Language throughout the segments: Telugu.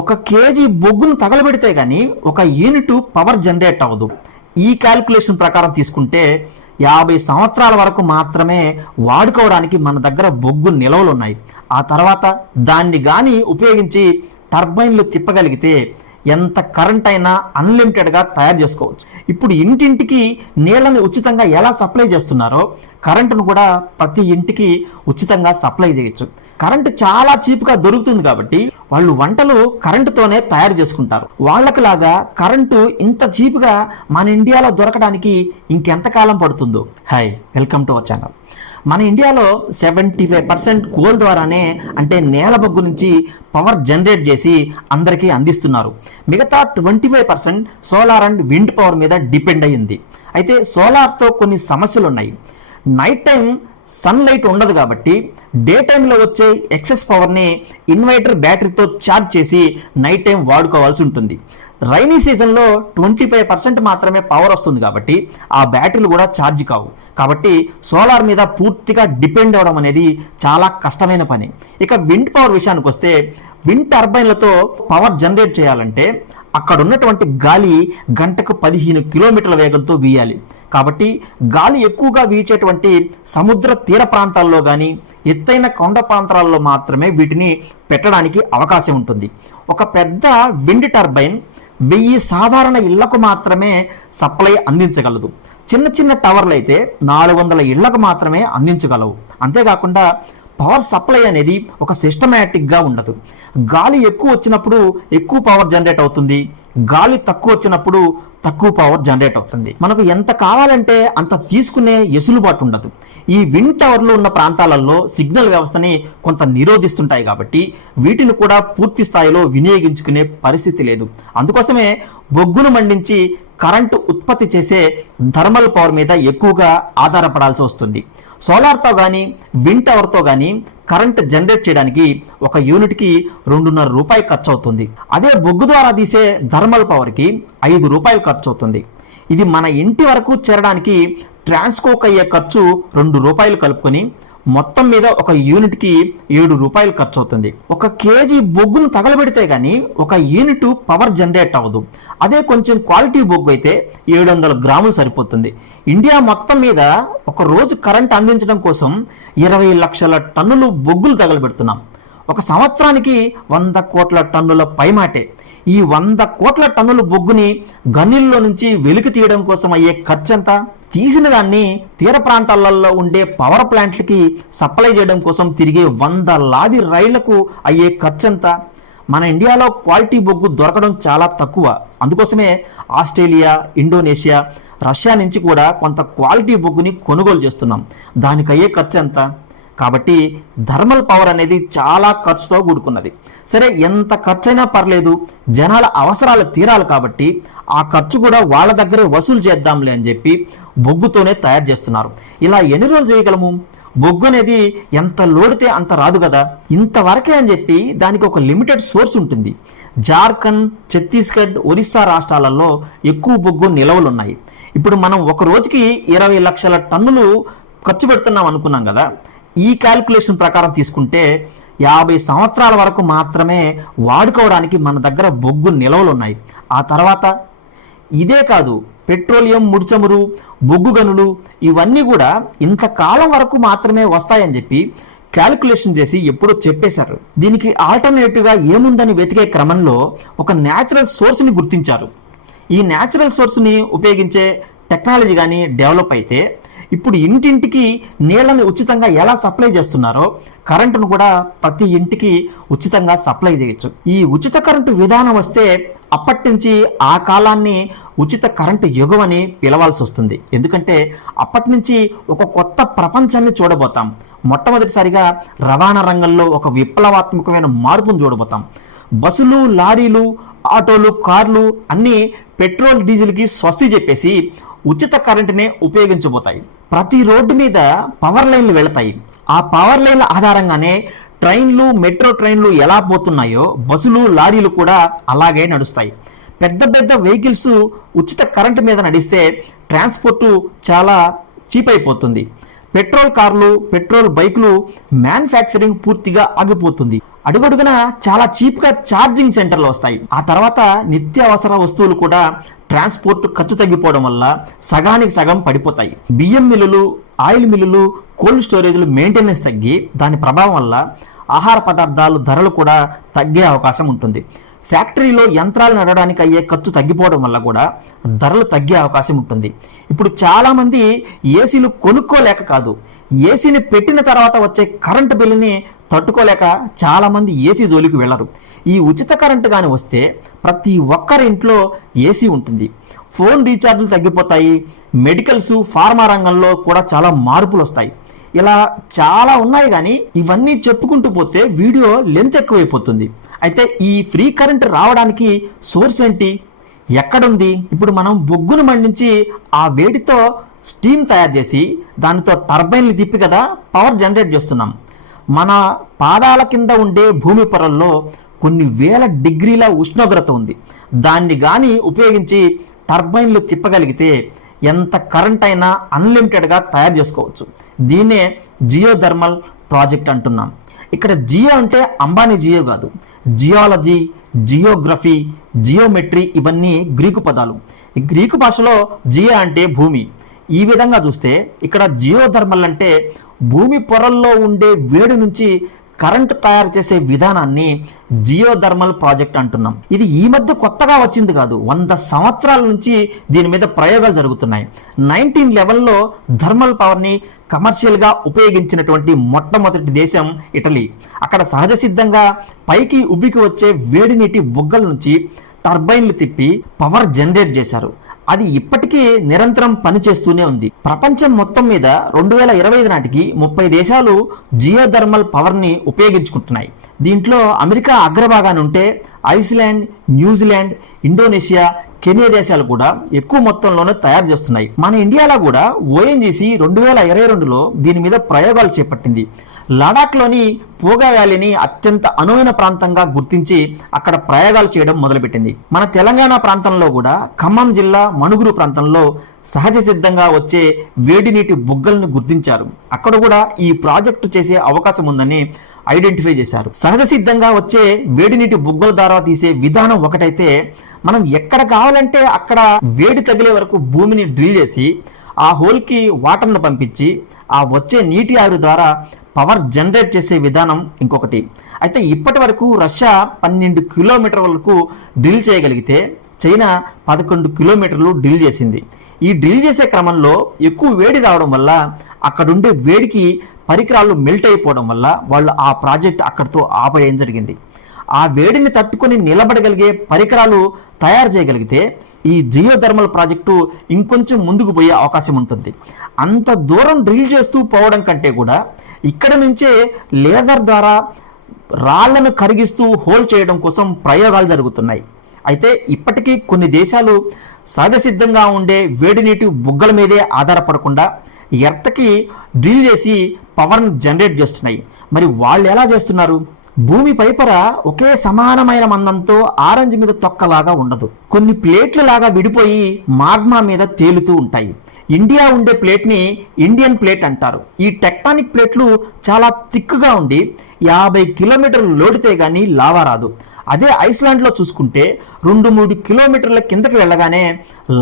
ఒక కేజీ బొగ్గును తగలబెడితే కానీ ఒక యూనిట్ పవర్ జనరేట్ అవ్వదు. ఈ క్యాల్కులేషన్ ప్రకారం తీసుకుంటే యాభై సంవత్సరాల వరకు మాత్రమే వాడుకోవడానికి మన దగ్గర బొగ్గు నిల్వలు ఉన్నాయి. ఆ తర్వాత దాన్ని కానీ ఉపయోగించి టర్బైన్లు తిప్పగలిగితే ఎంత కరెంట్ అయినా అన్లిమిటెడ్గా తయారు చేసుకోవచ్చు. ఇప్పుడు ఇంటింటికి నీళ్ళని ఉచితంగా ఎలా సప్లై చేస్తున్నారో కరెంటును కూడా ప్రతి ఇంటికి ఉచితంగా సప్లై చేయొచ్చు. కరెంటు చాలా చీప్గా దొరుకుతుంది కాబట్టి వాళ్ళు వంటలు కరెంటుతోనే తయారు చేసుకుంటారు. వాళ్ళకు లాగా కరెంటు ఇంత చీప్గా మన ఇండియాలో దొరకడానికి ఇంకెంతకాలం పడుతుందో. Hi welcome to our channel మన ఇండియాలో సెవెంటీ ఫైవ్ పర్సెంట్ కోల్ ద్వారానే అంటే నేల బొగ్గు నుంచి పవర్ జనరేట్ చేసి అందరికీ అందిస్తున్నారు. మిగతా twenty five percent solar and wind power మీద డిపెండ్ అయ్యింది. అయితే సోలార్తో కొన్ని సమస్యలు ఉన్నాయి నైట్ టైం సన్ లైట్ ఉండదు కాబట్టి డే టైంలో వచ్చే ఎక్సెస్ పవర్ని ఇన్వర్టర్ బ్యాటరీతో ఛార్జ్ చేసి నైట్ టైం వాడుకోవాల్సి ఉంటుంది. రైనీ సీజన్లో ట్వంటీ ఫైవ్ పర్సెంట్ మాత్రమే పవర్ వస్తుంది కాబట్టి ఆ బ్యాటరీలు కూడా ఛార్జ్ కావు. కాబట్టి సోలార్ మీద పూర్తిగా డిపెండ్ అవ్వడం అనేది చాలా కష్టమైన పని. ఇక విండ్ పవర్ విషయానికి వస్తే విండ్ టర్బైన్లతో పవర్ జనరేట్ చేయాలంటే అక్కడ ఉన్నటువంటి గాలి గంటకు పదిహేను కిలోమీటర్ల వేగంతో వీయాలి. కాబట్టి గాలి ఎక్కువగా వీచేటువంటి సముద్ర తీర ప్రాంతాల్లో కానీ ఎత్తైన కొండ ప్రాంతాల్లో మాత్రమే వీటిని పెట్టడానికి అవకాశం ఉంటుంది. ఒక పెద్ద విండ్ టర్బైన్ వెయ్యి సాధారణ ఇళ్ళకు మాత్రమే సప్లై అందించగలదు. చిన్న చిన్న టవర్లు అయితే నాలుగు వందల ఇళ్ళకు మాత్రమే అందించగలవు. అంతేకాకుండా పవర్ సప్లై అనేది ఒక సిస్టమేటిక్గా ఉండదు. గాలి ఎక్కువ వచ్చినప్పుడు ఎక్కువ పవర్ జనరేట్ అవుతుంది. గాలి తక్కువ వచ్చినప్పుడు తక్కువ పవర్ జనరేట్ అవుతుంది. మనకు ఎంత కావాలంటే అంత తీసుకునే ఎసులుబాటు ఉండదు. ఈ విండ్ టవర్లు ఉన్న ప్రాంతాలలో సిగ్నల్ వ్యవస్థని కొంత నిరోధిస్తుంటాయి కాబట్టి వీటిని కూడా పూర్తి స్థాయిలో వినియోగించుకునే పరిస్థితి లేదు. అందుకోసమే బొగ్గును మండించి కరెంటు ఉత్పత్తి చేసే థర్మల్ పవర్ మీద ఎక్కువగా ఆధారపడాల్సి వస్తుంది. సోలార్తో కానీ విండ్ టవర్తో కానీ కరెంట్ జనరేట్ చేయడానికి ఒక యూనిట్కి రెండున్నర రూపాయలు ఖర్చు అవుతుంది అదే బొగ్గు ద్వారా తీసే థర్మల్ పవర్కి ఐదు రూపాయలు ఖర్చు అవుతుంది ఇది మన ఇంటి వరకు చేరడానికి ట్రాన్స్కోక్ అయ్యే ఖర్చు రెండు రూపాయలు కలుపుకొని మొత్తం మీద ఒక యూనిట్కి ఏడు రూపాయలు ఖర్చు అవుతుంది ఒక కేజీ బొగ్గును తగలబెడితే కానీ ఒక యూనిట్ పవర్ జనరేట్ అవ్వదు. అదే కొంచెం క్వాలిటీ బొగ్గు అయితే ఏడు వందల గ్రాములు సరిపోతుంది. ఇండియా మొత్తం మీద ఒక రోజు కరెంట్ అందించడం కోసం ఇరవై లక్షల టన్నులు బొగ్గులు తగలబెడుతున్నాం. ఒక సంవత్సరానికి వంద కోట్ల టన్నుల పైమాటే. ఈ వంద కోట్ల టన్నుల బొగ్గుని గనుల్లో నుంచి వెలికి తీయడం కోసం అయ్యే ఖర్చు ఎంత? తీసిన దాన్ని తీర ప్రాంతాలలో ఉండే పవర్ ప్లాంట్లకి సప్లై చేయడం కోసం తిరిగే వందలాది రైళ్ళకు అయ్యే ఖర్చంతా మన ఇండియాలో క్వాలిటీ బొగ్గు దొరకడం చాలా తక్కువ. అందుకోసమే ఆస్ట్రేలియా ఇండోనేషియా రష్యా నుంచి కూడా కొంత క్వాలిటీ బొగ్గుని కొనుగోలు చేస్తున్నాం. దానికి అయ్యే ఖర్చు ఎంత కాబట్టి థర్మల్ పవర్ అనేది చాలా ఖర్చుతో కూడుకున్నది. సరే ఎంత ఖర్చైనా పర్లేదు జనాల అవసరాలు తీరాలి కాబట్టి ఆ ఖర్చు కూడా వాళ్ళ దగ్గరే వసూలు చేద్దాంలే అని చెప్పి బొగ్గుతోనే తయారు చేస్తున్నారు. ఇలా ఎన్ని రోజులు చేయగలము? బొగ్గు అనేది ఎంత లోడితే అంత రాదు కదా. ఇంతవరకే అని చెప్పి దానికి ఒక లిమిటెడ్ సోర్స్ ఉంటుంది. జార్ఖండ్ ఛత్తీస్గఢ్ ఒరిస్సా రాష్ట్రాలలో ఎక్కువ బొగ్గు నిలవలు ఉన్నాయి. ఇప్పుడు మనం ఒక రోజుకి ఇరవై లక్షల టన్నులు ఖర్చు పెడుతున్నాం అనుకున్నాం కదా. ఈ క్యాల్కులేషన్ ప్రకారం తీసుకుంటే యాభై సంవత్సరాల వరకు మాత్రమే వాడుకోవడానికి మన దగ్గర బొగ్గు నిలవలు ఉన్నాయి. ఆ తర్వాత ఇదే కాదు పెట్రోలియం ముడిచమురు బొగ్గు గనులు ఇవన్నీ కూడా ఇంతకాలం వరకు మాత్రమే వస్తాయని చెప్పి క్యాలిక్యులేషన్ చేసి ఎప్పుడో చెప్పేశారు. దీనికి ఆల్టర్నేటివ్గా ఏముందని వెతికే క్రమంలో ఒక న్యాచురల్ సోర్స్ని గుర్తించారు. ఈ న్యాచురల్ సోర్స్ని ఉపయోగించే టెక్నాలజీ కానీ డెవలప్ అయితే ఇప్పుడు ఇంటింటికి నీళ్ళని ఉచితంగా ఎలా సప్లై చేస్తున్నారో కరెంటును కూడా ప్రతి ఇంటికి ఉచితంగా సప్లై చేయొచ్చు. ఈ ఉచిత కరెంటు విధానం వస్తే అప్పటి నుంచి ఆ కాలాన్ని ఉచిత కరెంటు యుగం అని పిలవాల్సి వస్తుంది. ఎందుకంటే అప్పటి నుంచి ఒక కొత్త ప్రపంచాన్ని చూడబోతాం. మొట్టమొదటిసారిగా రవాణా రంగంలో ఒక విప్లవాత్మకమైన మార్పును చూడబోతాం. బస్సులు లారీలు ఆటోలు కార్లు అన్నీ పెట్రోల్ డీజిల్కి స్వస్తి చెప్పేసి ఉచిత కరెంటునే ఉపయోగించబోతాయి. ప్రతి రోడ్డు మీద పవర్ లైన్లు వెళతాయి. ఆ పవర్ లైన్ల ఆధారంగానే ట్రైన్లు మెట్రో ట్రైన్లు ఎలా పోతున్నాయో బస్సులు లారీలు కూడా అలాగే నడుస్తాయి. పెద్ద పెద్ద వెహికల్స్ ఉచిత కరెంటు మీద నడిస్తే ట్రాన్స్పోర్టు చాలా చీప్ అయిపోతుంది పెట్రోల్ కార్లు పెట్రోల్ బైకులు మ్యానుఫ్యాక్చరింగ్ పూర్తిగా ఆగిపోతుంది. అడుగడుగున చాలా చీప్గా ఛార్జింగ్ సెంటర్లు వస్తాయి. ఆ తర్వాత నిత్యావసర వస్తువులు కూడా ట్రాన్స్పోర్ట్ ఖర్చు తగ్గిపోవడం వల్ల సగానికి సగం పడిపోతాయి. బియ్యం మిల్లులు ఆయిల్ మిల్లులు కోల్డ్ స్టోరేజ్లు మెయింటెనెన్స్ తగ్గి దాని ప్రభావం వల్ల ఆహార పదార్థాలు ధరలు కూడా తగ్గే అవకాశం ఉంటుంది. ఫ్యాక్టరీలో యంత్రాలు నడవడానికి అయ్యే ఖర్చు తగ్గిపోవడం వల్ల కూడా ధరలు తగ్గే అవకాశం ఉంటుంది. ఇప్పుడు చాలామంది ఏసీలు కొనుక్కోలేక కాదు. ఏసీని పెట్టిన తర్వాత వచ్చే కరెంటు బిల్లుని తట్టుకోలేక చాలామంది ఏసీ జోలికి వెళ్ళరు. ఈ ఉచిత కరెంటు కానీ వస్తే ప్రతి ఒక్కరి ఇంట్లో ఏసీ ఉంటుంది. ఫోన్ రీఛార్జీలు తగ్గిపోతాయి. మెడికల్స్ ఫార్మా రంగంలో కూడా చాలా మార్పులు వస్తాయి. ఇలా చాలా ఉన్నాయి కానీ ఇవన్నీ చెప్పుకుంటూ పోతే వీడియో లెంత్ ఎక్కువైపోతుంది. అయితే ఈ ఫ్రీ కరెంట్ రావడానికి సోర్స్ ఏంటి? ఎక్కడుంది? ఇప్పుడు మనం బొగ్గును మండించి ఆ వేడితో స్టీమ్ తయారు చేసి దానితో టర్బైన్లు తిప్పి కదా పవర్ జనరేట్ చేస్తున్నాం. మన పాదాల కింద ఉండే భూమి పొరల్లో కొన్ని వేల డిగ్రీల ఉష్ణోగ్రత ఉంది. దాన్ని కానీ ఉపయోగించి టర్బైన్లు తిప్పగలిగితే ఎంత కరెంట్ అయినా అన్లిమిటెడ్గా తయారు చేసుకోవచ్చు. దీన్నే జియోథర్మల్ ప్రాజెక్ట్ అంటున్నాం. ఇక్కడ జియో అంటే అంబానీ జియో కాదు. జియాలజీ జియోగ్రఫీ జియోమెట్రీ ఇవన్నీ గ్రీకు పదాలు. గ్రీకు భాషలో జియో అంటే భూమి. ఈ విధంగా చూస్తే ఇక్కడ జియోథర్మల్ అంటే భూమి పొరల్లో ఉండే వేడి నుంచి కరెంట్ తయారు చేసే విధానాన్ని జియోథర్మల్ ప్రాజెక్ట్ అంటున్నాం. ఇది ఈ మధ్య కొత్తగా వచ్చింది కాదు. వంద సంవత్సరాల నుంచి దీని మీద ప్రయోగాలు జరుగుతున్నాయి. నైన్టీన్ లెవెల్లో థర్మల్ పవర్ని కమర్షియల్గా ఉపయోగించినటువంటి మొట్టమొదటి దేశం ఇటలీ. అక్కడ సహజ సిద్ధంగా పైకి ఉబ్బికి వచ్చే వేడి నీటి బుగ్గల నుంచి టర్బైన్లు తిప్పి పవర్ జనరేట్ చేశారు. అది ఇప్పటికీ నిరంతరం పనిచేస్తూనే ఉంది. ప్రపంచం మొత్తం మీద రెండు వేల ఇరవై ఐదు నాటికి ముప్పై దేశాలు జియోథర్మల్ పవర్ని ఉపయోగించుకుంటున్నాయి. దీంట్లో అమెరికా అగ్రభాగాన్ని ఉంటే ఐస్లాండ్ న్యూజిలాండ్ ఇండోనేషియా కెనియా దేశాలు కూడా ఎక్కువ మొత్తంలోనే తయారు చేస్తున్నాయి. మన ఇండియాలో కూడా ఓఎన్జీసీ రెండు వేల ఇరవై రెండులో దీని మీద ప్రయోగాలు చేపట్టింది. లడాఖ్లోని పోగా వ్యాలీని అత్యంత అనువైన ప్రాంతంగా గుర్తించి అక్కడ ప్రయోగాలు చేయడం మొదలుపెట్టింది. మన తెలంగాణ ప్రాంతంలో కూడా ఖమ్మం జిల్లా మణుగురు ప్రాంతంలో సహజ సిద్ధంగా వచ్చే వేడి నీటి బుగ్గలను గుర్తించారు. అక్కడ కూడా ఈ ప్రాజెక్టు చేసే అవకాశం ఉందని ఐడెంటిఫై చేశారు. సహజ సిద్ధంగా వచ్చే వేడి నీటి బుగ్గల ద్వారా తీసే విధానం ఒకటైతే మనం ఎక్కడ కావాలంటే అక్కడ వేడి తగిలే వరకు భూమిని డ్రిల్ చేసి ఆ హోల్కి వాటర్ను పంపించి ఆ వచ్చే నీటి ఆవిరి ద్వారా పవర్ జనరేట్ చేసే విధానం ఇంకొకటి. అయితే ఇప్పటి వరకు రష్యా పన్నెండు కిలోమీటర్ వరకు డ్రిల్ చేయగలిగితే చైనా పదకొండు కిలోమీటర్లు డ్రిల్ చేసింది. ఈ డ్రిల్ చేసే క్రమంలో ఎక్కువ వేడి రావడం వల్ల అక్కడుండే వేడికి పరికరాలు మెల్ట్ అయిపోవడం వల్ల వాళ్ళు ఆ ప్రాజెక్ట్ అక్కడితో ఆపేయడం జరిగింది. ఆ వేడిని తట్టుకొని నిలబడగలిగే పరికరాలు తయారు చేయగలిగితే ఈ జియోథర్మల్ ప్రాజెక్టు ఇంకొంచెం ముందుకు పోయే అవకాశం ఉంటుంది. అంత దూరం డ్రిల్ చేస్తూ పోవడం కంటే కూడా ఇక్కడ నుంచే లేజర్ ద్వారా రాళ్ళను కరిగిస్తూ హోల్ చేయడం కోసం ప్రయోగాలు జరుగుతున్నాయి. అయితే ఇప్పటికీ కొన్ని దేశాలు సహజసిద్ధంగా ఉండే వేడి నీటి బుగ్గల మీదే ఆధారపడకుండా ఎర్తకి డ్రిల్ చేసి పవర్ని జనరేట్ చేస్తున్నాయి. మరి వాళ్ళు ఎలా చేస్తున్నారు? భూమి పైపర ఒకే సమానమైన మందంతో ఆరెంజ్ మీద తొక్కలాగా ఉండదు. కొన్ని ప్లేట్ల లాగా విడిపోయి మాగ్మా మీద తేలుతూ ఉంటాయి. ఇండియా ఉండే ప్లేట్ని ఇండియన్ ప్లేట్ అంటారు. ఈ టెక్టానిక్ ప్లేట్లు చాలా తిక్కుగా ఉండి యాభై కిలోమీటర్లు లోడితే గానీ లావా రాదు అదే ఐస్లాండ్లో చూసుకుంటే రెండు మూడు కిలోమీటర్ల కిందకి వెళ్ళగానే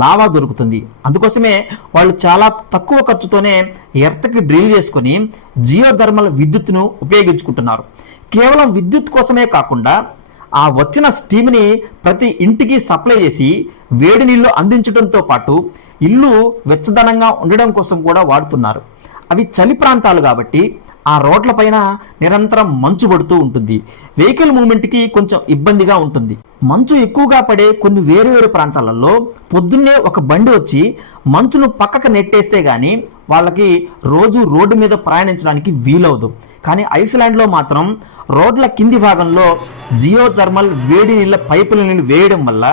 లావా దొరుకుతుంది. అందుకోసమే వాళ్ళు చాలా తక్కువ ఖర్చుతోనే ఎర్త్కి డ్రిల్ చేసుకుని జియోధర్మల్ విద్యుత్తును ఉపయోగించుకుంటున్నారు. కేవలం విద్యుత్ కోసమే కాకుండా ఆ వచ్చిన స్టీమ్ని ప్రతి ఇంటికి సప్లై చేసి వేడి నీళ్ళు అందించడంతో పాటు ఇల్లు వెచ్చదనంగా ఉండడం కోసం కూడా వాడుతున్నారు. అవి చలి ప్రాంతాలు కాబట్టి ఆ రోడ్లపైన నిరంతరం మంచు పడుతూ ఉంటుంది. వెహికల్ మూవ్మెంట్కి కొంచెం ఇబ్బందిగా ఉంటుంది. మంచు ఎక్కువగా పడే కొన్ని వేరు వేరు ప్రాంతాలలో పొద్దున్నే ఒక బండి వచ్చి మంచును పక్కకు నెట్టేస్తే కానీ వాళ్ళకి రోజు రోడ్డు మీద ప్రయాణించడానికి వీలవదు కానీ ఐస్లాండ్లో మాత్రం రోడ్ల కింది భాగంలో జియోథర్మల్ వేడి నీళ్ళ పైపుల నీళ్ళు వేయడం వల్ల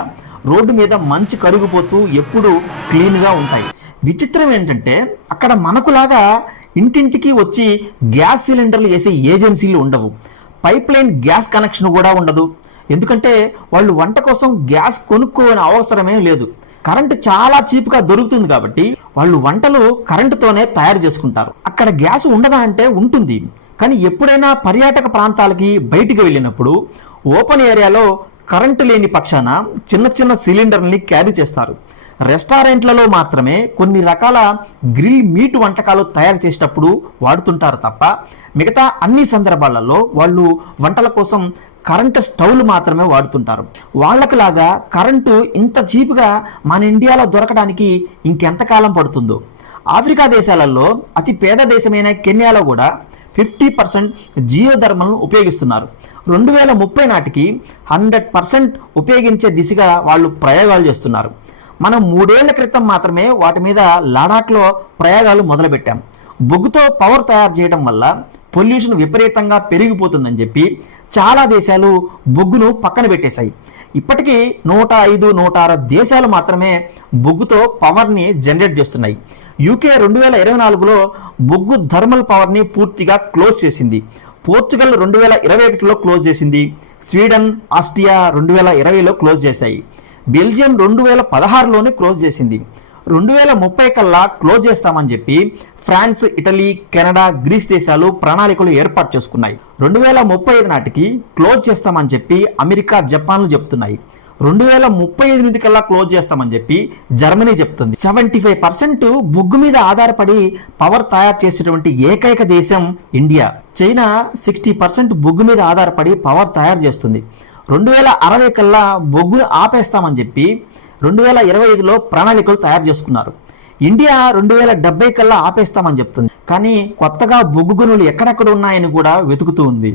రోడ్డు మీద మంచు కరిగిపోతూ ఎప్పుడూ క్లీన్గా ఉంటాయి. విచిత్రం ఏంటంటే అక్కడ మనకులాగా ఇంటింటికి వచ్చి గ్యాస్ సిలిండర్లు వేసే ఏజెన్సీలు ఉండవు. పైప్ లైన్ గ్యాస్ కనెక్షన్ కూడా ఉండదు. ఎందుకంటే వాళ్ళు వంట కోసం గ్యాస్ కొనుక్కోని అవసరమే లేదు. కరెంట్ చాలా చీప్గా దొరుకుతుంది కాబట్టి వాళ్ళు వంటలు కరెంటుతోనే తయారు చేసుకుంటారు. అక్కడ గ్యాస్ ఉండదా అంటే ఉంటుంది. కానీ ఎప్పుడైనా పర్యాటక ప్రాంతాలకి బయటికి వెళ్ళినప్పుడు ఓపెన్ ఏరియాలో కరెంటు లేని పక్షాన చిన్న చిన్న సిలిండర్ని క్యారీ చేస్తారు. రెస్టారెంట్లలో మాత్రమే కొన్ని రకాల గ్రిల్ మీట్ వంటకాలు తయారు చేసేటప్పుడు వాడుతుంటారు తప్ప మిగతా అన్ని సందర్భాలలో వాళ్ళు వంటల కోసం కరెంటు స్టవ్లు మాత్రమే వాడుతుంటారు. వాళ్ళకులాగా కరెంటు ఇంత చీప్గా మన ఇండియాలో దొరకడానికి ఇంకెంతకాలం పడుతుందో? ఆఫ్రికా దేశాలలో అతి పేద దేశమైన కెన్యాలో కూడా ఫిఫ్టీ పర్సెంట్ జియో ధర్మలను ఉపయోగిస్తున్నారు. రెండు వేల ముప్పై నాటికి హండ్రెడ్ పర్సెంట్ ఉపయోగించే దిశగా వాళ్ళు ప్రయోగాలు చేస్తున్నారు. మనం మూడేళ్ళ క్రితం మాత్రమే వాటి మీద లడాఖ్లో ప్రయోగాలు మొదలుపెట్టాం. బొగ్గుతో పవర్ తయారు చేయడం వల్ల పొల్యూషన్ విపరీతంగా పెరిగిపోతుందని చెప్పి చాలా దేశాలు బొగ్గును పక్కన పెట్టేశాయి. ఇప్పటికీ నూట ఐదు నూట ఆరు దేశాలు మాత్రమే బొగ్గుతో పవర్ని జనరేట్ చేస్తున్నాయి. యూకే రెండు వేల ఇరవై నాలుగులో బొగ్గు థర్మల్ పవర్ని పూర్తిగా క్లోజ్ చేసింది. పోర్చుగల్ రెండు వేల ఇరవై ఒకటిలో క్లోజ్ చేసింది. స్వీడన్ ఆస్ట్రియా రెండు వేల ఇరవైలో క్లోజ్ చేశాయి. బెల్జియం రెండు వేల పదహారులోనే క్లోజ్ చేసింది. రెండు వేల ముప్పై కల్లా క్లోజ్ చేస్తామని చెప్పి ఫ్రాన్స్ ఇటలీ కెనడా గ్రీస్ దేశాలు ప్రణాళికలు ఏర్పాటు చేసుకున్నాయి. రెండు వేల ముప్పై ఐదు నాటికి క్లోజ్ చేస్తామని చెప్పి అమెరికా జపాన్లు చెప్తున్నాయి. రెండు వేల ముప్పై ఎనిమిది కల్లా క్లోజ్ చేస్తామని చెప్పి జర్మనీ చెప్తుంది. సెవెంటీ ఫైవ్ పర్సెంట్ బొగ్గు మీద ఆధారపడి పవర్ తయారు చేసేటువంటి ఏకైక దేశం ఇండియా. చైనా సిక్స్టీ పర్సెంట్ బొగ్గు మీద ఆధారపడి పవర్ తయారు చేస్తుంది. రెండు వేల అరవై కల్లా బొగ్గును ఆపేస్తామని చెప్పి రెండు వేల ఇరవై ఐదులో ప్రణాళికలు తయారు చేసుకున్నారు. ఇండియా రెండు వేల డెబ్బై కల్లా ఆపేస్తామని చెప్తుంది. కానీ కొత్తగా బొగ్గు గనులు ఎక్కడెక్కడ ఉన్నాయని కూడా వెతుకుతూ ఉంది.